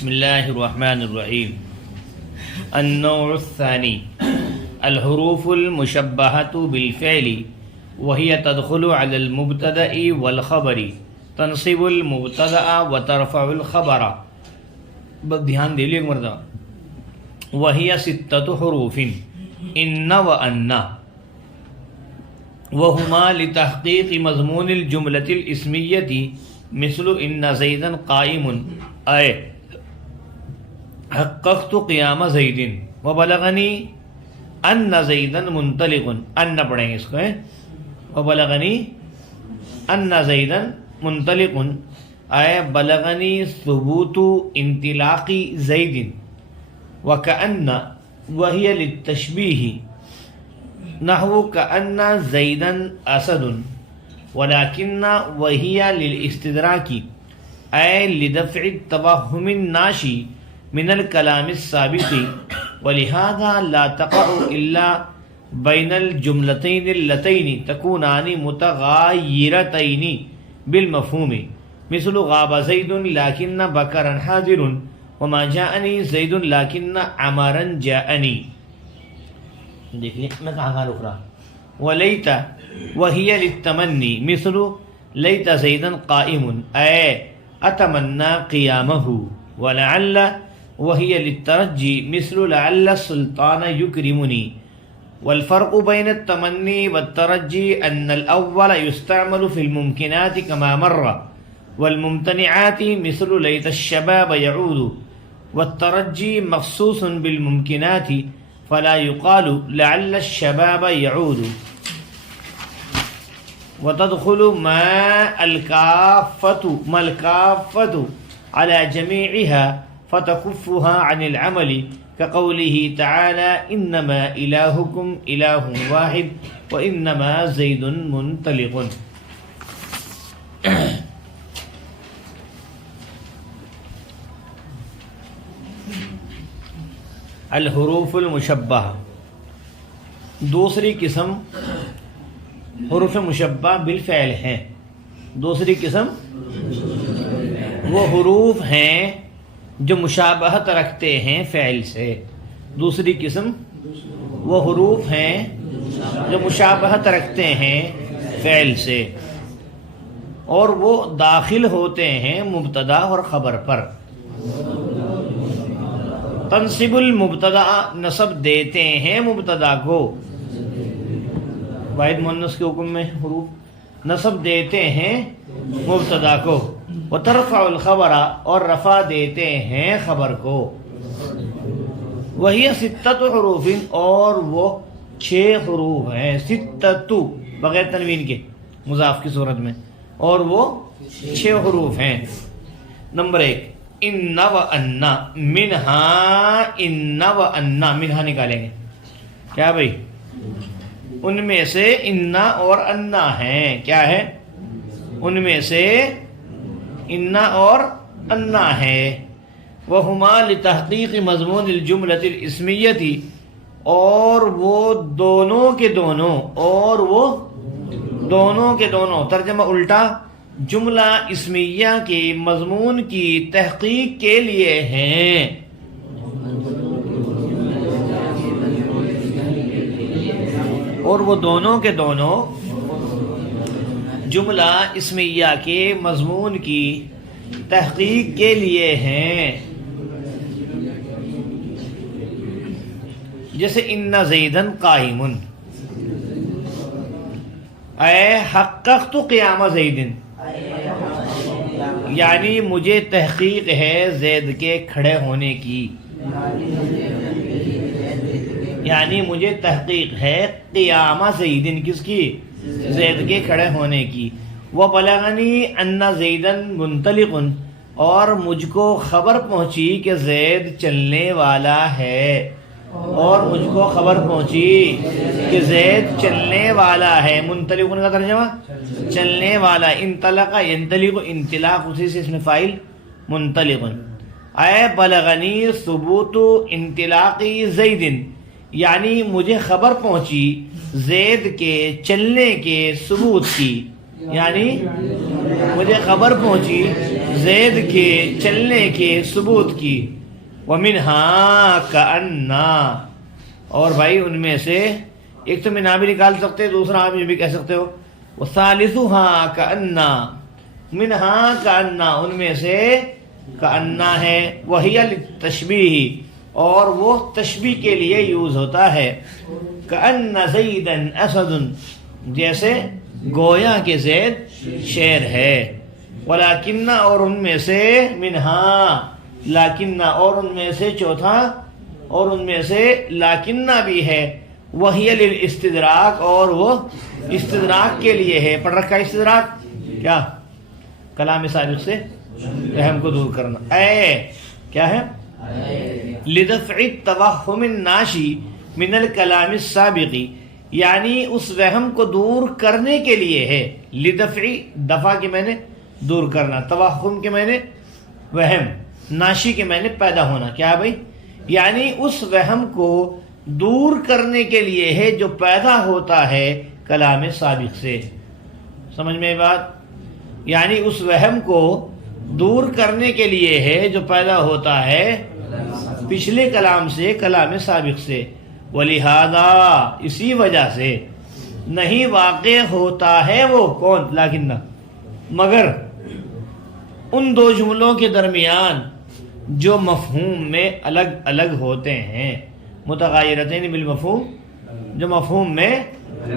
بسم اللہ الرحمن الرحیم۔ النوع الثانی الحروف المشبہۃ بالفعل وهي تدخل على المبتدأ والخبر تنصب المبتدأ وترفع الخبر۔ بس دھیان دے لیے ایک مرتبہ۔ وهي ستة حروف ان وان وهما لتحقیق مضمون الجملة الاسمیة مثل ان زیدا قائم اے حققت قیام زید وبلغنی ان زیدا منطلق۔ ان پڑھیں گے اس کو وبلغنی ان زیدا منطلق اے بلغنی ثبوت انطلاق زید۔ وکأن وہی للتشبیہ نحو کأن زیدا اسد ولكن وهي للاستدراك أي لدفع التوهم الناشي من الكلام السابق، ولهذا لا تقع إلا بين الجملتين اللتين تكونان متغايرتين بالمفهوم مثل غاب زيد لكن بكرا حاضر وما جاءني زيد لكن عمرا جاءني۔ دیکھیے میں کہاں رک رہا۔ ولیت وهي للتمنی مثل لیت زیدا قائم اے اتمنى قیامه۔ ولعل وهي للترجی مثل لعل السلطان يكرمني۔ والفرق بين التمنی والترجی ان الاول يستعمل في الممكنات كما مر، والممتنعات مثل لیت الشباب يعود، والترجی مخصوص بالممكنات فلا يقال لعل الشباب يعود۔ وتدخل ما الكافة على جميعها فتكفها عن العمل كقوله تعالى إنما إلهكم إله واحد وإنما زيد منطلق۔ الحروف المشبہہ، دوسری قسم حروف مشبہ بالفعل ہیں۔ دوسری قسم وہ حروف ہیں جو مشابہت رکھتے ہیں فعل سے۔ دوسری قسم وہ حروف ہیں جو مشابہت رکھتے ہیں فعل سے اور وہ داخل ہوتے ہیں مبتدا اور خبر پر۔ تنصب المبتدا، نصب دیتے ہیں مبتدا کو، واحد مؤنث کے حکم میں حروف نصب دیتے ہیں مبتدا کو۔ وترفع الخبر، اور رفع دیتے ہیں خبر کو۔ وہی ستۃ حروف، اور وہ 6 حروف ہیں۔ ستۃ بغیر تنوین کے مضاف کی صورت میں، اور وہ 6 حروف ہیں۔ نمبر 1 ان و ان، منہا ان و ان، منہا نکالیں گے کیا بھائی؟ ان میں سے انا اور انا ہیں۔ کیا ہے؟ ان میں سے انا اور انا ہے۔ وہما لتحقیق مضمون الجملۃ الاسمیۃ، اور وہ دونوں کے دونوں، اور وہ دونوں کے دونوں، ترجمہ الٹا، جملہ اسمیہ کے مضمون کی تحقیق کے لیے ہیں۔ اور وہ دونوں کے دونوں جملہ اسمیہ کے مضمون کی تحقیق کے لیے ہیں۔ جیسے ان زیدا قائم اے حققت قیام زید، یعنی مجھے تحقیق ہے زید کے کھڑے ہونے کی، یعنی مجھے تحقیق ہے قیام زید، کس کی؟ زید کے کھڑے ہونے کی۔ وبلغنی ان زیدا منطلق، اور مجھ کو خبر پہنچی کہ زید چلنے والا ہے، اور مجھ کو خبر پہنچی کہ زید چلنے والا ہے۔ منطلق کا ترجمہ چلنے والا، انطلق ینطلق، انطلاق اسی سے اس میں فاعل منطلق۔ اے بلغنی ثبوت انطلاق زید، یعنی مجھے خبر پہنچی زید کے چلنے کے ثبوت کی، یعنی مجھے خبر پہنچی زید کے چلنے کے ثبوت کی، وَمِنْهَا كَأَنَّا، اور بھائی ان میں سے ایک تو منہا بھی نکال سکتے، دوسرا آپ یہ بھی کہہ سکتے ہو وَثَالِثُهَا كَأَنَّا، مِنْهَا كَأَنَّا ان میں سے کأنّا ہے، وَهِيَ لِلتَّشْبِيهِ اور وہ تشبیہ کے لیے یوز ہوتا ہے، کأن زیدن اسد جیسے گویا کہ زید شیر ہے، ولیکن اور ان میں سے منہا لیکن اور ان میں سے چوتھا اور ان میں سے لیکن بھی ہے، وہی للاستدراک اور وہ استدراک کے لیے ہے، پڑھ رکھا ہے استدراک کیا؟ کلام سابق سے رحم کو دور کرنا، کیا ہے؟ لدفع التوہم الناشی من الکلام السابق، یعنی اس وہم کو دور کرنے کے لیے ہے، لدفع دفع کے میں نے دور کرنا، توہم کے میں نے وہم، ناشی کے میں نے پیدا ہونا، کیا بھائی؟ یعنی اس وہم کو دور کرنے کے لیے ہے جو پیدا ہوتا ہے کلام سابق سے، سمجھ میں بات؟ یعنی اس وہم کو دور کرنے کے لیے ہے جو پیدا ہوتا ہے پچھلے کلام سے، کلام سابق سے، ولہذا اسی وجہ سے نہیں واقع ہوتا ہے وہ کون؟ لیکن مگر ان دو جملوں کے درمیان جو مفہوم میں الگ الگ ہوتے ہیں، متغایرتین بالمفہوم، جو مفہوم میں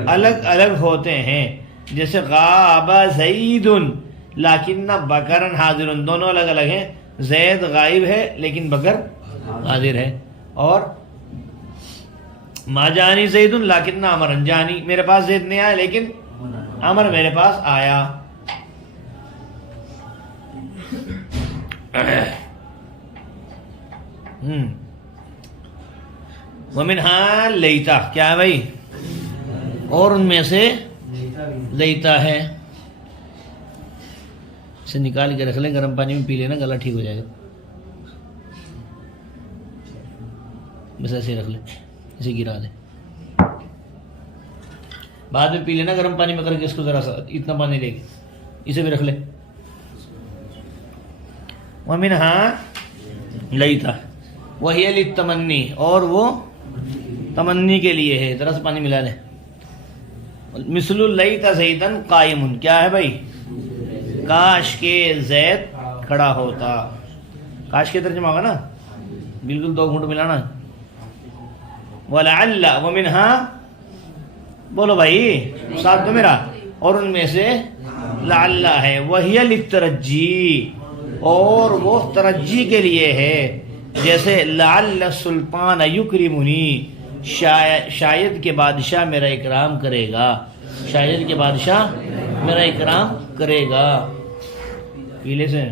الگ الگ ہوتے ہیں، جیسے غاب زید لیکن بکرن حاضر، دونوں الگ الگ ہیں، زید غائب ہے لیکن بکر حاضر ہے، اور ما جانی زید لیکن عمرن جانی، میرے پاس زید نہیں آیا لیکن عمر میرے پاس آیا۔ ومنہا لیتا، کیا ہے بھائی؟ اور ان میں سے لیتا ہے، اسے نکال کے رکھ لیں، گرم پانی میں پی لینا، گلا ٹھیک ہو جائے گا، بس ایسے رکھ لیں، اسے گرا دیں، بعد میں پی لینا گرم پانی میں کر کے، اس کو ذرا سا اتنا پانی لے کے اسے بھی رکھ لیں۔ وَمِنْهَا لیتا وَهِيَ لِلتَّمَنِّی، اور وہ تمنی کے لیے ہے، ذرا سا پانی ملا لیں۔ مثل لیت زیدن قائم، کیا ہے بھائی؟ کاش کے زید کھڑا ہوتا، کاش کے ترجمہ ہوگا نا، بالکل 2 گھونٹ ملانا۔ وَلَعَلَّ وَمِنْهَا، بولو بھائی ساتھ میں میرا، اور ان میں سے لعل ہے، وَهِيَ لِلتَّرَجِّی، اور وہ ترجی کے لیے ہے، جیسے لعل السلطان یکرمنی، شاید کہ بادشاہ میرا اکرام کرے گا، شاید کہ بادشاہ میرا اکرام کرے گا، پیلے سے۔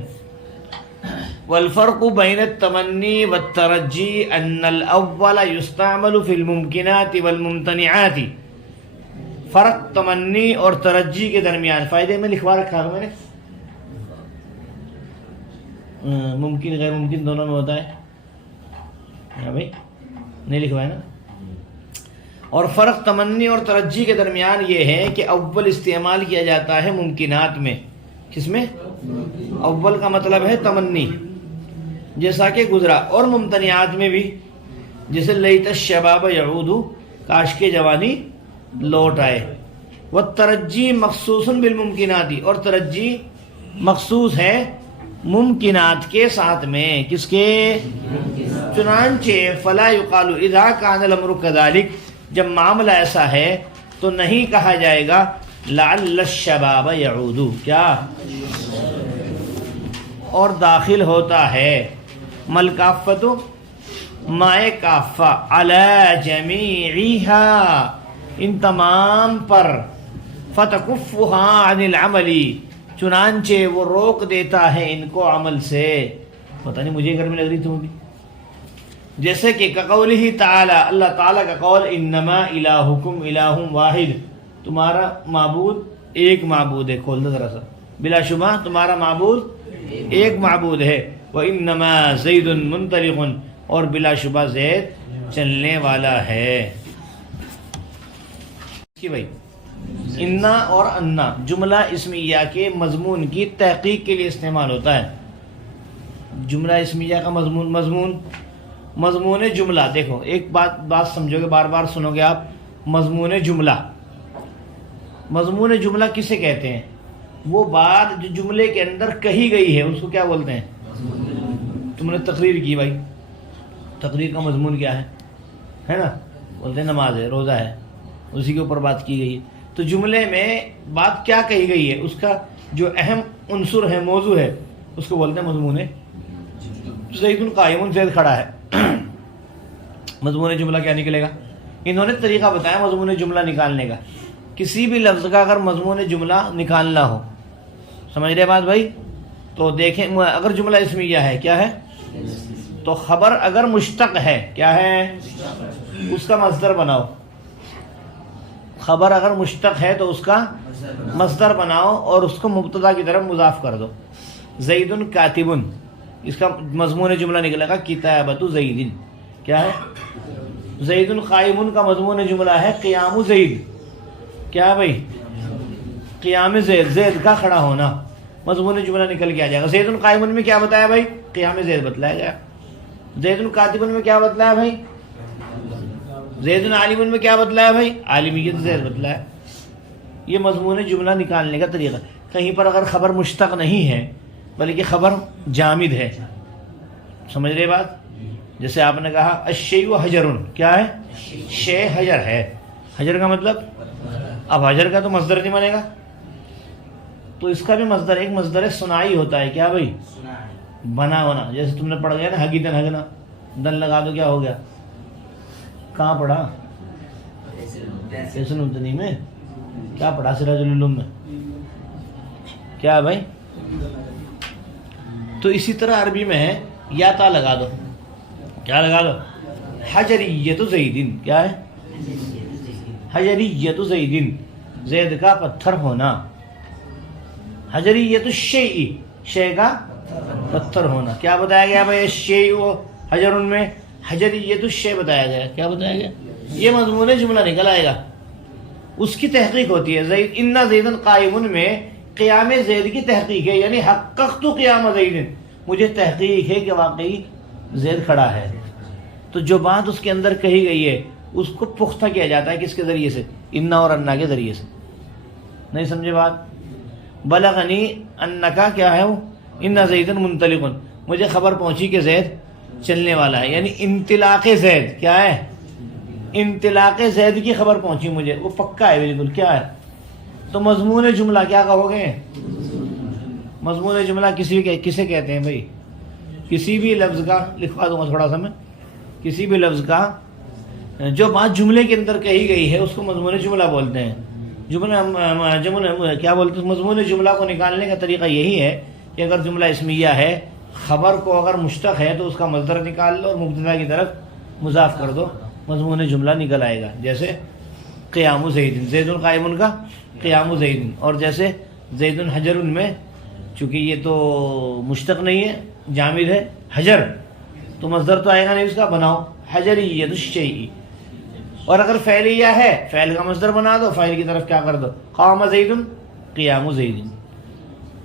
والفرق بین التمنی والترجی ان الاول یستعمل فی الممکنات والممتنعات، فرق تمنی اور ترجی کے درمیان، فائدے میں لکھوا رکھا ہے میں نے، ممکن غیر ممکن دونوں میں ہوتا ہے، ہاں بھائی نہیں لکھوایا نا۔ اور فرق تمنی اور ترجی کے درمیان یہ ہے کہ اول استعمال کیا جاتا ہے ممکنات میں، کس میں؟ اول کا مطلب ہے تمنی، جیسا کہ گزرا، اور ممتنعات میں بھی، جیسے لیت الشباب یعود، کاش کے جوانی لوٹ آئے۔ والترجی مخصوص بالممکنات، اور ترجی مخصوص ہے ممکنات کے ساتھ میں، کس کے؟ چنانچہ فلا یقال اذا کان الامر کذالک، جب معاملہ ایسا ہے تو نہیں کہا جائے گا لعل الشباب یعود، کیا؟ اور داخل ہوتا ہے ملکافت مائے کافہ علی جمیعہا، ان تمام پر، فتکفہا عن العملی، چنانچہ وہ روک دیتا ہے ان کو عمل سے، پتہ نہیں مجھے گرمی لگ رہی تھی بھی، جیسے کہ قولہ تعالی، اللہ تعالیٰ کا قول، انما الہکم الہ واحد، تمہارا معبود ایک معبود ہے، کھول دو ذرا سا، بلا شبہ تمہارا معبود ایک معبود ہے، وَإِنَّمَا زَيْدٌ مُنْطَلِقٌ، اور بلا شبہ زید چلنے والا ہے۔ کہ بھائی انا اور انا جملہ اسمیہ کے مضمون کی تحقیق کے لیے استعمال ہوتا ہے، جملہ اسمیہ کا مضمون جملہ. دیکھو ایک بات سمجھو گے، بار بار سنو گے آپ. مضمون جملہ کسے کہتے ہیں؟ وہ بات جو جملے کے اندر کہی گئی ہے اس کو کیا بولتے ہیں؟ تم نے تقریر کی بھائی، تقریر کا مضمون کیا ہے نا؟ بولتے ہیں نماز ہے، روزہ ہے، اسی کے اوپر بات کی گئی ہے. تو جملے میں بات کیا کہی گئی ہے، اس کا جو اہم عنصر ہے، موضوع ہے، اس کو بولتے ہیں مضمون. زید قائم، زید کھڑا ہے. مضمون جملہ کیا نکلے گا؟ انہوں نے طریقہ بتایا مضمون جملہ نکالنے کا. کسی بھی لفظ کا اگر مضمون جملہ نکالنا ہو، سمجھ رہے بات بھائی؟ تو دیکھیں، اگر جملہ اسمیہ ہے، کیا ہے؟ تو خبر اگر مشتق ہے، کیا ہے؟ اس کا مصدر بناؤ. خبر اگر مشتق ہے تو اس کا مصدر بناؤ اور اس کو مبتدا کی طرف مضاف کر دو. زید کاتب، اس کا مضمون جملہ نکلے گا کتابت زید. کیا ہے؟ زید قائم کا مضمون جملہ ہے قیام زید. کیا ہے بھائی؟ قیام زید، زید کا کھڑا ہونا. مضمون جملہ نکل کے آ جائے گا. زید قائم میں کیا بتایا بھائی؟ قیام زید بتلایا گیا. زید کاتب میں کیا بتلایا بھائی؟ زید عالم میں کیا بتلایا بھائی؟ عالمیت زید بتلایا. یہ مضمون جملہ نکالنے کا طریقہ. کہیں پر اگر خبر مشتق نہیں ہے بلکہ خبر جامد ہے، سمجھ رہے بات؟ جیسے آپ نے کہا الشیء حجر، کیا ہے؟ شے حجر ہے. حجر کا مطلب، اب حجر کا تو مصدر نہیں بنے گا، تو اس کا بھی مصدر ایک مصدر صناعی ہوتا ہے. کیا بھائی؟ بنا ہونا. جیسے تم نے پڑھ گیا نا حگیدن ہگنا، دن لگا دو، کیا ہو گیا؟ کہاں پڑھا؟ حسن الدنی میں. کیا پڑھا؟ سراج العلوم میں. کیا بھائی؟ تو اسی طرح عربی میں ہے یا تا لگا دو. کیا لگا دو؟ حجریت زیدن. کیا ہے؟ حجریت زیدن، زید کا پتھر ہونا. حجریت الشیء، شے کا پتھر ہونا. کیا بتایا گیا بھائی؟ الشیء حجر میں حجریت الشیء بتایا گیا. کیا بتایا گیا؟ یہ مضمون جملہ نکل آئے گا. اس کی تحقیق ہوتی ہے. زید ان زیدن قائم میں قیام زید کی تحقیق ہے، یعنی حققت قیام زید، مجھے تحقیق ہے کہ واقعی زید کھڑا ہے. تو جو بات اس کے اندر کہی گئی ہے اس کو پختہ کیا جاتا ہے کس کے ذریعے سے؟ انا اور انا کے ذریعے سے. نہیں سمجھے بات؟ بلغنی انکا کیا ہے وہ؟ ان زیدن منطلق، مجھے خبر پہنچی کہ زید چلنے والا ہے. یعنی انطلاق زید، کیا ہے؟ انطلاق زید کی خبر پہنچی مجھے، وہ پکا ہے بالکل. کیا ہے؟ تو مضمون جملہ کیا کہو گے؟ مضمون جملہ کسے کہتے ہیں بھائی؟ کسی بھی لفظ کا، لکھوا دوں گا تھوڑا سا میں، کسی بھی لفظ کا جو بات جملے کے اندر کہی گئی ہے اس کو مضمون جملہ بولتے ہیں. جملہ کیا بولتے ہیں؟ مضمون جملہ کو نکالنے کا طریقہ یہی ہے کہ اگر جملہ اسمیہ ہے، خبر کو اگر مشتق ہے تو اس کا مصدر نکال لو اور مبتدا کی طرف مضاف کر دو، مضمون جملہ نکل آئے گا. جیسے قیام زید، زید قائم کا قیام زید. اور جیسے زید حجر میں، چونکہ یہ تو مشتق نہیں ہے، جامد ہے حجر، تو مصدر تو آئے گا نہیں اس کا، بناؤ حجریت الشیء. اور اگر فعلیہ ہے، فعل کا مصدر بنا دو، فاعل کی طرف کیا کر دو؟ قام زید قیام زید.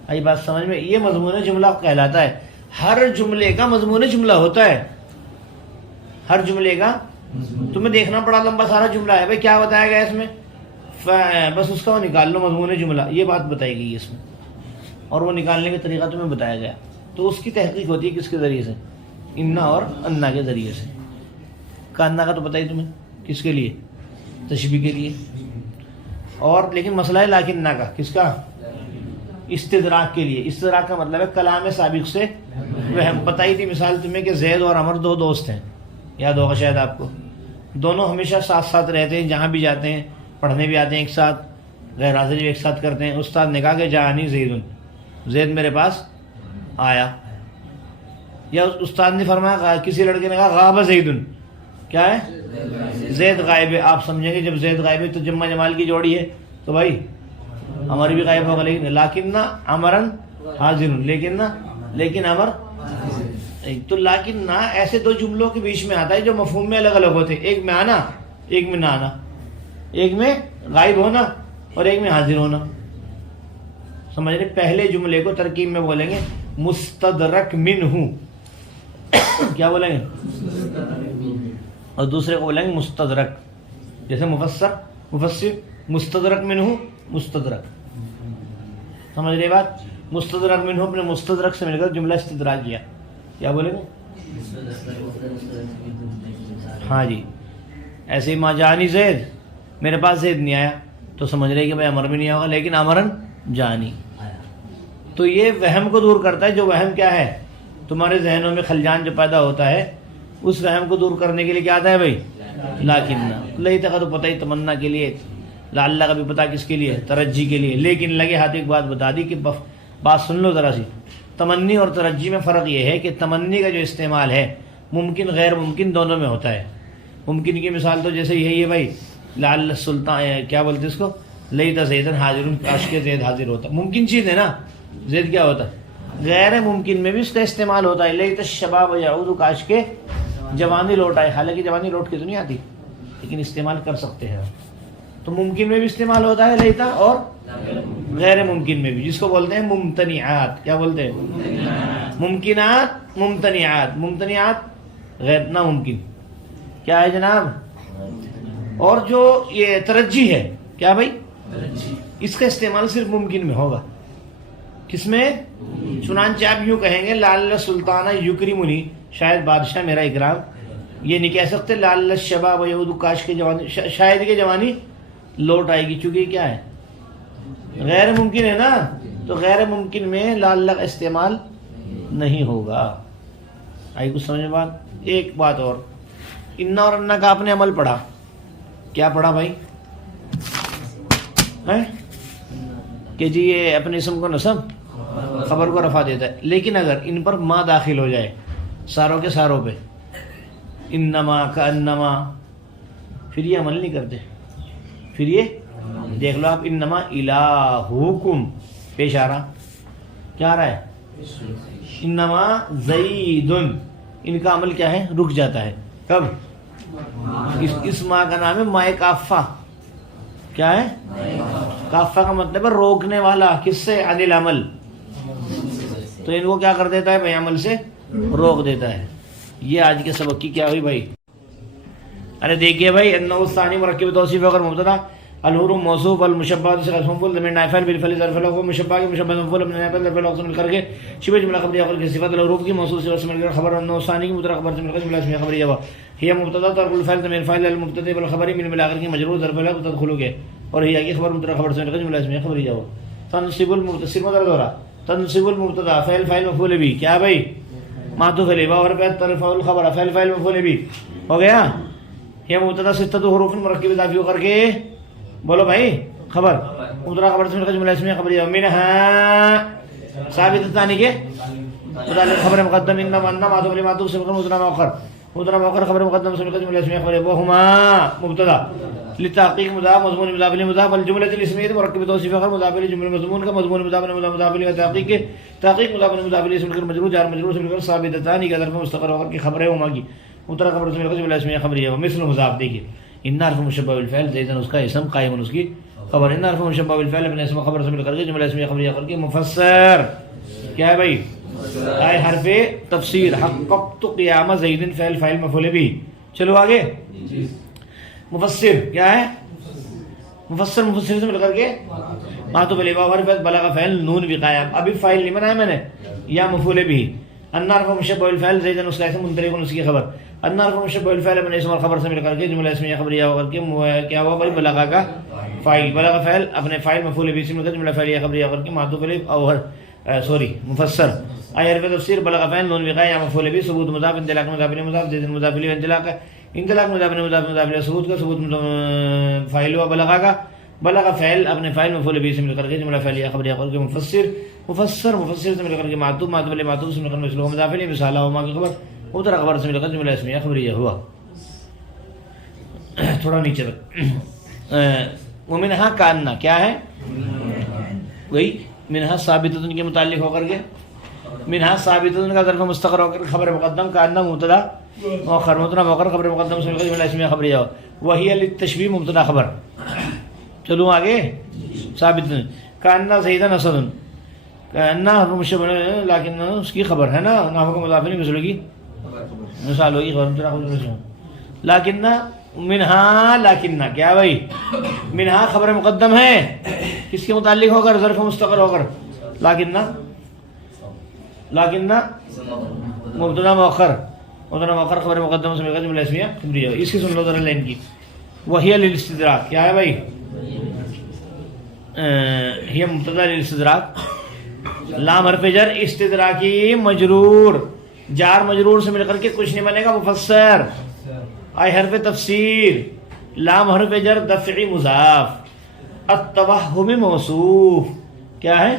آئی بات سمجھ میں؟ یہ مضمون جملہ کہلاتا ہے. ہر جملے کا مضمون جملہ ہوتا ہے. ہر جملے کا تمہیں دیکھنا پڑا لمبا سارا جملہ ہے بھائی، کیا بتایا گیا اس میں؟ بس اس کا وہ نکال لو مضمون جملہ. یہ بات بتائی گئی ہے اس میں، اور وہ نکالنے کا طریقہ تمہیں بتایا گیا. تو اس کی تحقیق ہوتی ہے کس کے ذریعے سے؟ انا اور انا کے ذریعے سے. انا کا تو پتہ ہی تمہیں کس کے لیے؟ تشبیہ کے لیے. اور لیکن مسئلہ ہے لاکن نا کا، کس کا؟ استدراک کے لیے. استدراک کا مطلب ہے کلام سابق سے وہم. بتائی تھی مثال تمہیں کہ زید اور عمر دو دوست ہیں، یاد ہوگا شاید آپ کو. دونوں ہمیشہ ساتھ ساتھ رہتے ہیں، جہاں بھی جاتے ہیں، پڑھنے بھی آتے ہیں ایک ساتھ، غیر حاضری بھی ایک ساتھ کرتے ہیں. استاد نے کہا کہ جانی زیدن، زید میرے پاس آیا. یا استاد نے فرمایا، کسی لڑکے نے کہا غاب زیدن، کیا ہے؟ زید غائب ہے. آپ سمجھیں گے جب زید غائب ہے تو جمع جمال کی جوڑی ہے تو بھائی عمر بھی غائب ہوگا. لیکن نہ عمرن حاضر، لیکن عمر. تو لیکن نہ ایسے دو جملوں کے بیچ میں آتا ہے جو مفہوم میں الگ الگ ہوتے ہیں. ایک میں آنا، ایک میں نہ آنا. ایک میں غائب ہونا اور ایک میں حاضر ہونا. سمجھ رہے؟ پہلے جملے کو ترکیب میں بولیں گے مستدرک منہ، کیا بولیں گے؟ اور دوسرے کو بولیں گے مستدرک. جیسے مفسر مستدرک منہ مستدرک. سمجھ رہے بات؟ مستدرک منہ اپنے مستدرک سے مل کر جملہ استدراک کیا. کیا بولیں گے؟ ہاں جی. ایسے ہی ما جانی زید، میرے پاس زید نہیں آیا، تو سمجھ رہے کہ بھائی امر بھی نہیں ہوگا، لیکن امرن جانی. تو یہ وہم کو دور کرتا ہے. جو وہم کیا ہے؟ تمہارے ذہنوں میں خلجان جو پیدا ہوتا ہے، اس وہم کو دور کرنے کے لیے کیا آتا ہے بھائی؟ لیکن اللہ کا تو پتہ ہی تمنا کے لیے، لعل کا بھی پتہ کس کے لیے؟ ترجی کے لیے. لیکن لگے ہاتھ ایک بات بتا دی کہ بات سن لو ذرا سی. تمنی اور ترجی میں فرق یہ ہے کہ تمنی کا جو استعمال ہے ممکن غیر ممکن دونوں میں ہوتا ہے. ممکن کی مثال تو جیسے یہی ہے بھائی، لعل السلطان، کیا بولتے اس کو؟ لیت زیدن حاضر، کاش کے زید حاضر ہوتا. ممکن چیز ہے نا، زید کیا ہوتا ہے؟ غیر ممکن میں بھی اس کا استعمال ہوتا ہے. لیت الشباب یعود، کاش کے جوانی لوٹ آئے. حالانکہ جوانی لوٹ کے تو نہیں آتی، لیکن استعمال کر سکتے ہیں. تو ممکن میں بھی استعمال ہوتا ہے لیتا، اور غیر ممکن میں بھی، جس کو بولتے ہیں ممتنعات. کیا بولتے ہیں؟ ممکنات، ممتنعات. ممتنعات غیر ناممکن. کیا ہے جناب؟ اور جو یہ ترجی ہے، کیا بھائی؟ اس کا استعمال صرف ممکن میں ہوگا. کس میں؟ چنانچہ آپ یوں کہیں گے لعل سلطانہ یکرمنی، شاید بادشاہ میرا اکرام. یہ نہیں کہہ سکتے لعل الشباب یعود، کاش کے جوانی، شاید کہ جوانی لوٹ آئے گی، چونکہ کیا ہے؟ غیر ممکن ہے نا. تو غیر ممکن میں لعل کا استعمال نہیں ہوگا. آئی کچھ سمجھ میں بات؟ ایک بات اور، انا اور انا کا آپ نے عمل پڑھا. کیا پڑھا بھائی؟ کہ جی یہ اپنے اسم کو نصب، خبر کو رفع دیتا ہے. لیکن اگر ان پر ما داخل ہو جائے ساروں کے ساروں پہ، انما کا انما، پھر یہ عمل نہیں کرتے. پھر یہ دیکھ لو آپ، انما الہکم پیش آ رہا، کیا آ رہا ہے؟ انما زیدن. ان کا عمل کیا ہے؟ رک جاتا ہے. کب؟ اس ماں کا نام ہے مائے کافہ. کیا ہے؟ کافہ کا مطلب ہے روکنے والا. کس سے؟ عن العمل. تو ان کو کیا کر دیتا ہے بھائی؟ عمل سے روک دیتا ہے. یہ آج کے سبق کی کیا ہوئی بھائی؟ ارے دیکھیے بھائی، انه الثانی مرکب توصیف اگر مبتدا، الحروف موصوف، المشبہۃ سے مفعول، ضمیر نائب فاعل، بالفعل ظرف الوقت، مشبہ کے مشبہ مفعول، اپنے نائب فاعل ظرف الوقت سے مل کر کے شبہ جملہ خبریہ کی صفت، الحروف کی موصوف صفت سے مل کر خبر، انه الثانی کی مبتدا خبر سے مل کر جملہ اسمیہ خبریہ ہوا. ہی مبتدا ترک الفاعل ضمیر فاعل المبتدا بالخبر من مل کر کے مجرور ظرف الوقت تدخل کے، اور ہی کی خبر مبتدا خبر سے مل کر جملہ اسمیہ خبریہ ہوا. تنصب المبتدا مدرج ہو رہا، تنصب المبتدا فعل فاعل مفعول به. کیا بھائی؟ معطوف علیہ اور ترفع الخبر فعل فاعل مفعول به ہو گیا. یہ مبتدا ستۃ حروف مرکب اضافی ہو کر کے، بولو بھائی، خبر مبتدا خبر سے مل کر جملہ اسمیہ خبریہ. منها ثابت ثانی کے متعلق خبر مقدم، انما ان معطوف علیہ معطوف سے مل کر مبتدا مؤخر، مبتدا مؤخر خبر مقدم سے مل کر جملہ اسمیہ خبریہ. وهما مبتدا لتحقیق مضاف، مضمون مضاف الیہ مضاف، الجملۃ الاسمیہ مرکب توصیف خبر مضاف الیہ جملہ مضمون کا مضمون مضاف الیہ مضاف الیہ تحقیق کے تحقیق مضاف الیہ مضاف الیہ سے مل کر مجرور جار مجرور سے مل کر ثابت ثانی کا ظرف مستقر ہو کر کے خبر ہے وما کی مبتدا خبر سے مل کر جملہ اسمیہ خبریہ. مثل مضاف، دیکھیے ان حرف مشبہ بالفعل زیدن اس کا اسم قائم اس کی خبر، ان حرف مشبہ بالفعل اپنے اسم خبر سے مل کر کے جملہ اسمیہ خبریہ کر کے. مفسر کیا ہے بھائی؟ آئے حرف تفسیر. حققت قیام زید فعل فاعل مفعول به. چلو آگے. مفسر کیا ہے؟ مفسر مفسر سے مل کر کے معطوف علیہ حرف بلغ فعل نون وقایہ. ابھی فاعل نہیں بنایا میں نے، یا مفعول به. ان حرف مشبہ بالفعل زیدن اس کا اسم منطلق اس کی خبر. ان حرف مشبہ بالفعل اپنے اسم اور خبر سے مل کر کے جملہ اسمیہ خبریہ ہو کر کے کیا ہوا بھائی؟ بلغ کا فاعل، بلغ فعل اپنے فاعل مفعول به سے مل کر جملہ فعلیہ خبریہ کر کے معطوف علیہ اور مفسر. آئی حرف تفسیر بلغ فعل نون وقایہ یا مفعول به. ثبوت مضاف، انطلاق مضاف الیہ مضاف، زید مضاف الیہ انطلاق، انطلاق مضاف الیہ مضاف مضاف الیہ ثبوت کا ثبوت فاعل ہوا بلغ کا، بلغ فعل اپنے فاعل مفعول به سے مل کر کے جملہ فعلیہ خبریہ کر کے. مفسر مفسر مفسر سے مل کر کے معطوف، معطوف علیہ معطوف سے مل کر مثل مضاف الیہ مثال ہوا کی خبر مبتدا خبر سے مل کر جملہ اسمیہ خبریہ ہوا. تھوڑا نیچے تک. ومنہا کاننا کیا ہے؟ وہی منہا ثابتۃ کے متعلق ہو کر کے، منہا ثابتۃ کا ظرف مستقر ہو کر خبر مقدم، کاننا مبتدا مؤخر، مبتدا مؤخر خبر مقدم سے مل کر جملہ اسمیہ خبریہ ہو. وہی للتشبیہ مبتدا خبر. چلو آگے. ثابت کاننا زیدن اسد، کاننا حرف مشبہ لیکن اس کی خبر ہے نا، نحو کا مضاف الیہ مثل کی مثال ہوگی لاکنہ منہا لاکنہ کیا بھائی منہا خبر مقدم ہے کس کے متعلق ہو کر ظرف مستقر ہو کر لاکنہ مبتدا مؤخر خبر مقدم سے مل کر جملہ اسمیہ خبریہ اس کی سن لو ذرا لائن کی وہی للاستدراک کیا ہے بھائی ہی مبتدا للاستدراک لام حرف جر استدراکی مجرور جار مجرور سے مل کر کے کچھ نہیں بنے گا مفسر آئی حرف تفسیر لام حرف جر دفعی مضاف التوہم موصوف کیا ہے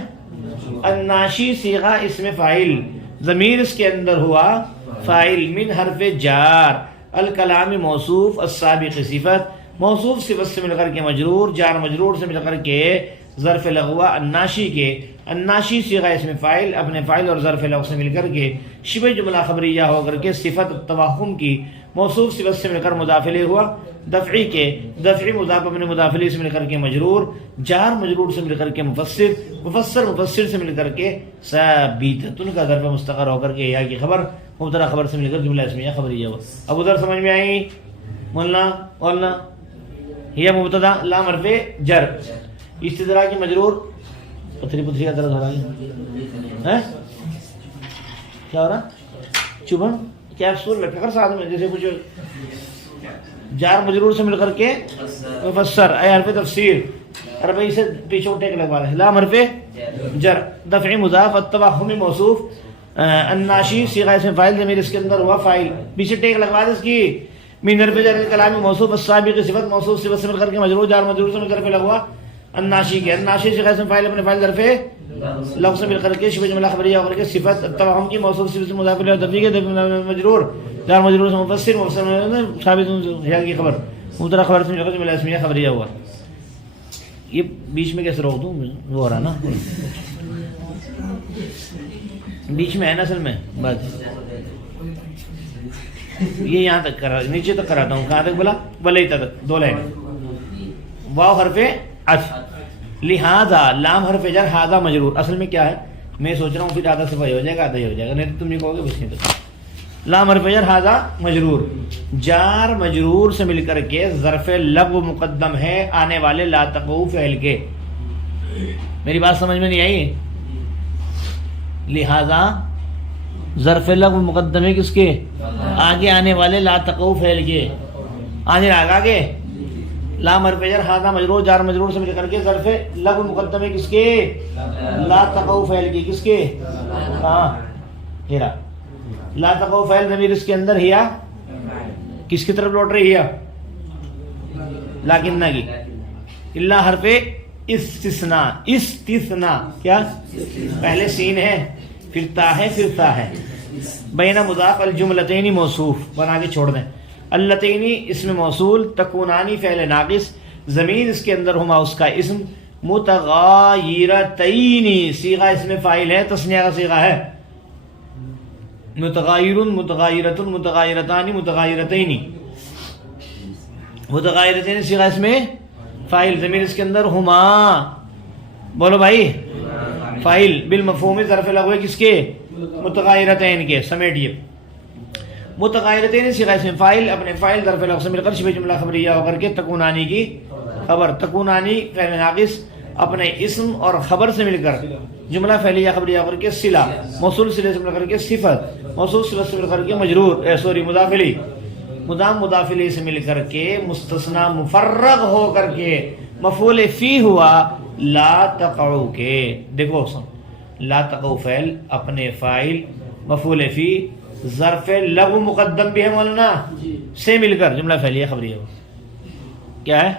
الناشی صیغہ اسم فاعل ضمیر اس کے اندر ہوا فاعل من حرف جار الکلام موصوف السابق صفت موصوف صفت سے مل کر کے مجرور جار مجرور سے مل کر کے ظرف لغو الناشی کے الناشی صیغہ اسم فاعل اپنے فاعل اور ظرف لغو سے مل کر کے شبہ جملہ خبریہ ہو کر کے صفت التوہم کی موصوف صفت سے مل کر مضاف الیہ ہوا دفعی کے دفعی مضاف اپنے مضاف الیہ سے مل کر کے مجرور جار مجرور سے مل کر کے مفسر سے مل کر کے ثابت ان کا ظرف مستقر ہو کر کے یا کی خبر مبتدا خبر سے مل کر جملہ اسمیہ خبریہ ہوا. اب ادھر سمجھ میں آئی مولانا یہ مبتدا لام حرف جر استدراء کی مجرور پتھری کا درد ہو رہا ہے کیا ہو رہا چبھن کیپسول رکھا کر ساتھ میں جیسے کچھ جار مجرور سے مل کر کے مفسر اے حرف تفسیر عربی سے پیچھے ٹیک لگوا رہے لام حرف جر دفعی مضاف التوہمی موصوف الناشی صیغہ اسم فاعل ضمیر اس کے اندر ہوا فاعل پیچھے ٹیک لگوا دے اس کی من حرف جر کلام موصوف السابق صفت موصوف صفت سے مل کر کے مجرور جار مجرور سے مل کر کے لگوا الناشی کے الناشی صیغہ اسم فاعل اپنے فاعل ظرف لفظ سے مل کر کے شبہ جملہ خبریہ ہو کر کے صفت التوہم کی موصوف صفت سے مضاف الیہ دفعی کے مجرور جار مجرور سے مفسر ثابت یا کی خبر مبتدا خبر سے مل کر جملہ اسمیہ خبریہ ہوا. یہ بیچ میں کیسے روک دوں وہ ہو رہا نا بیچ میں ہے نا اصل میں بات یہ یہاں تک کرا نیچے تک کراتا ہوں کہاں تک بولا ولی تک دو لائن واو حرف عطف لہذا لام حرف جر ہذا مجرور اصل میں کیا ہے میں سوچ رہا ہوں پھر آدھا صفحہ ہو جائے گا آدھا ہی ہو جائے گا نہیں تو تم نہیں کہو گے بس نہیں تو لام حرف جر ہذا مجرور جار مجرور سے مل کر کے ظرف لغو مقدم ہے آنے والے لا تقوع فعل کے. میری بات سمجھ میں نہیں آئی؟ لہذا ظرف لغو مقدم ہے کس کے آگے آنے والے لا تقوع فعل کے آگے لام حرف جر ہذا مجرور جار مجرور سے مل کر کے ظرف لغو مقدم ہے کس کے لا تقوع فعل کے کس کے ہاں ہیرا لا تقوع فعل ضمیر اس کے اندر ہیا کس کی طرف لوٹ رہی ہے لاکنہ کی الا حرف استثناء کیا پہلے سین ہے پھر تا ہے بین مضاف الجملتین موصوف بنا کے چھوڑ دیں اللتینی اسم موصول تکونانی فعل ناقص ضمیر اس کے اندر ہما اس کا اسم متغایرتینی صیغہ اسم فاعل ہے تثنیہ کا صیغہ ہے متغایر متغایرۃ متغایرتان متغایرتین متغایرتین صیغہ اسم فاعل ضمیر اس کے اندر ہما بولو بھائی فاعل بالمفہوم ظرف لغو کس کے متغایرتین کے سمیٹیے متغایرتین صیغہ اسم فاعل اپنے فاعل ظرف لغو سے مل کر شبہ جملہ خبریہ ہو کر کے تکونانی کی خبر تکونانی فعل ناقص اپنے اسم اور خبر سے مل کر جملہ فعلیہ خبریہ کر کے صلہ موصول صلہ سے مل کر کے صفت موصول صفت سے مل کر کے مجرور مضاف الیہ مضاف الیہ سے مل کر کے مستثنی مفرغ ہو کر کے مفعول فی ہوا لا تقع کے. دیکھو لا تقع فعل اپنے فاعل مفعول فی ظرف لغو مقدم بھی ہے مولانا سے مل کر جملہ فعلیہ خبریہ ہو کیا ہے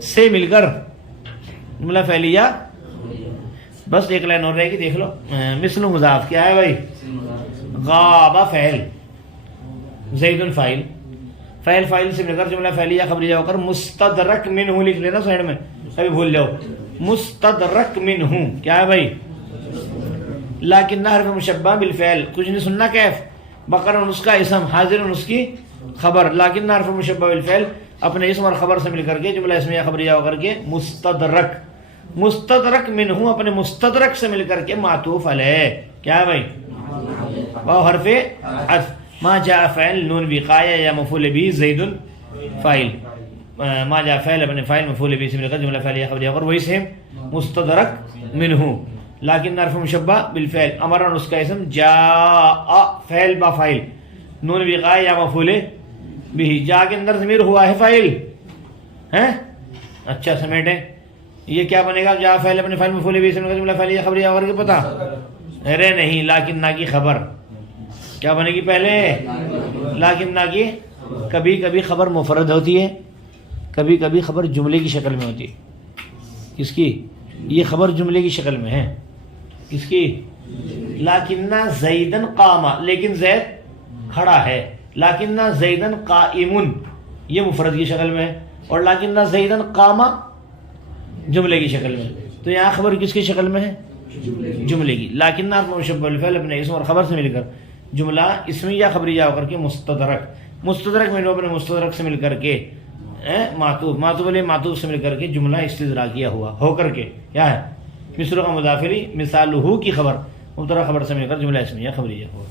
سے مل کر جملہ فعلیہ بس ایک لائن اور رہے گی دیکھ لو مثل مضاف کیا ہے بھائی غاب فعل زید فاعل فاعل سے مل کر جملہ فعلیہ خبریہ ہو کر مستدرک منہ لکھ لینا سائڈ میں کبھی بھول جاؤ مستدرک منہ کیا ہے بھائی لیکن حرف مشبہ بالفعل کچھ نہیں سننا کیف بقر اس کا اسم حاضر اس کی خبر لیکن حرف مشبہ بالفعل اپنے اسم اور خبر سے مل کر کے جملہ اسمیہ خبریہ ہو کر کے مستدرک منہ اپنے مستدرک سے مل کر کے معطوف علیہ کیا ہے بھائی واو حرف عطف ما جاء فعل نون وقايہ یا مفعول به زید فاعل. ما جاء فعل اپنے فاعل مفعول به سے مل کر جملہ فعلیہ خبریہ اور وہی سے مستدرک منہ لیکن حرف مشبہ بالفعل. امرن اس کا اسم جاء فعل با فاعل نون وقايہ یا مفعول به. جا کے اندر ضمیر ہوا ہے فاعل ہیں. اچھا سمیٹیں یہ کیا بنے گا؟ جا فعل اپنے فاعل مفعول به سے مل کر جملہ فعلیہ خبریہ اور کے پتہ ارے نہیں لیکن نہ کی خبر کیا بنے گی پہلے؟ لیکن نہ کی. کبھی کبھی خبر مفرد ہوتی ہے کبھی کبھی خبر جملے کی شکل میں ہوتی ہے. کس کی؟ یہ خبر جملے کی شکل میں ہے. کس کی؟ لیکن زیدن قام لیکن زید کھڑا ہے. لیکن زیدن قائم یہ مفرد کی شکل میں ہے اور لیکن زیدن قام جملے کی شکل میں. تو یہاں خبر کس کی شکل میں ہے؟ جملے کی. لیکن مشبہ بالفعل اپنے اسم اور خبر سے مل کر جملہ اسمیہ خبریہ ہو کر کے مستدرک میں اپنے مستدرک سے مل کر کے معطوف علیہ معطوف سے مل کر کے جملہ استدراکیہ ہوا ہو کر کے کیا ہے؟ مثل کا مضافری مثالہ کی خبر مبتدا خبر سے مل کر جملہ اسمیہ خبریہ ہوا.